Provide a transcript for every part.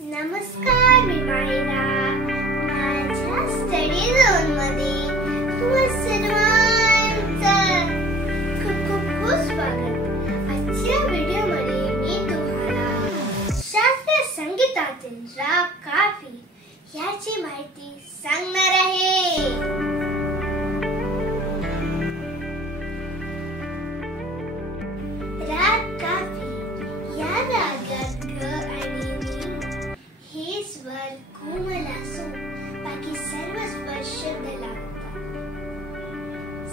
नमस्कार, मी माहिरा. माझ्या study zone मध्ये तुम्हा सर्वांचं खूप स्वागत. आजच्या व्हिडिओ मध्ये मी तुम्हाला शास्त्रीय संगीतातील राग काफी याची माहिती सांगणार आहे. राग काफी या रागात ग आणि नी हे स्वर कोमल असून बाकी सर्व स्वर शुद्ध लागतात.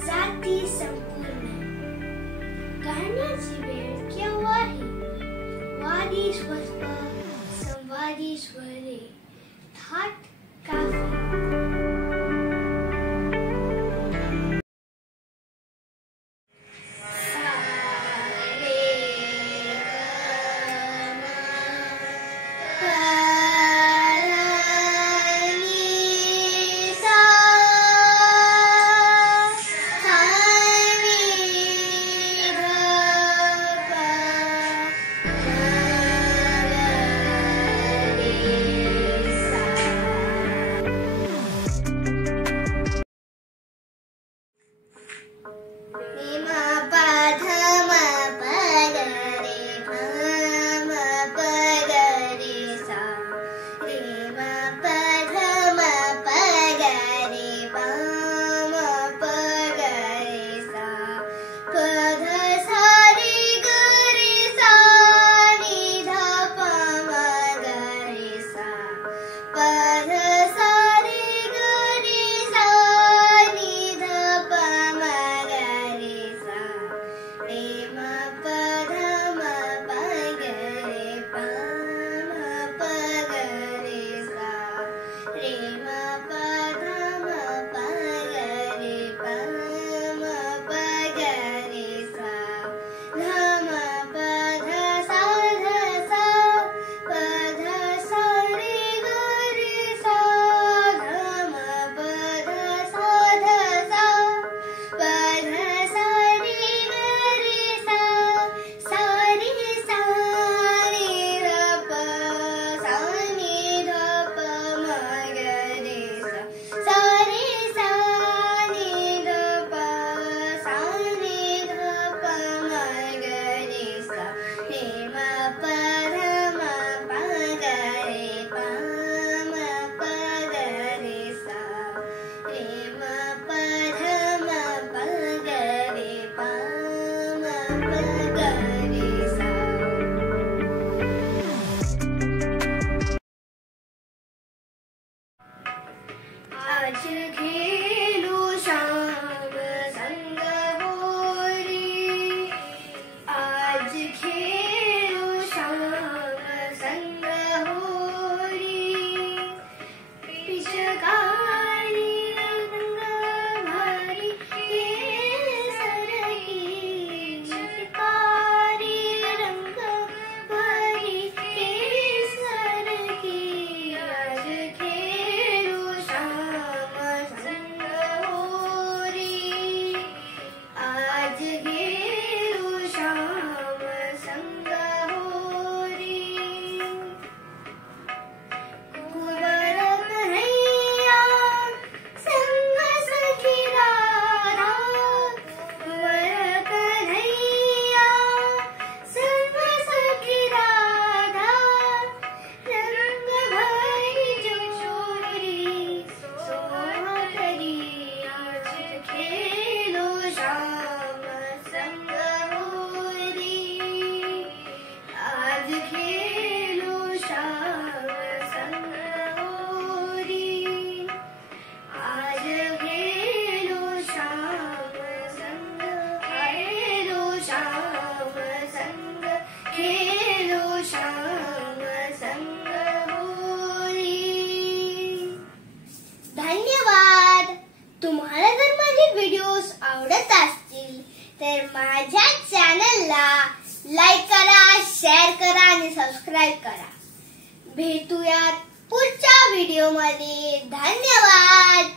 साथी संपूर्ण गाण्याची वेळ केव्हाही वादी स्वस्त संवादी स्वरे थाट काफी. आज खेलू श्याम संग होरी, आज खेलू श्याम संग होरी. पिचकारी रंग भरी केसर की, पिचकारी रंग भरी केसर की. आज खेलू श्याम संग होरी, आज घेऊ श्याम संग होरी. कुंवर कन्हैया संग सखी राधा, कुंवर कन्हैया संग सखी राधा. रंग भरी जोरी सोहा करी, आज खेलो श्याम संग होरी, आज खेलो श्याम संग होरी. आज खेलो श्याम संग, खेलो श्याम संग, खेलो श्याम संग होरी. धन्यवाद. तुम्हाला जर माझे व्हिडिओज आवडत असतील तर माझ्या चॅनलला लाईक करा, शेअर करा आणि सबस्क्राईब करा. भेटूयात पुढच्या व्हिडिओमध्ये. धन्यवाद.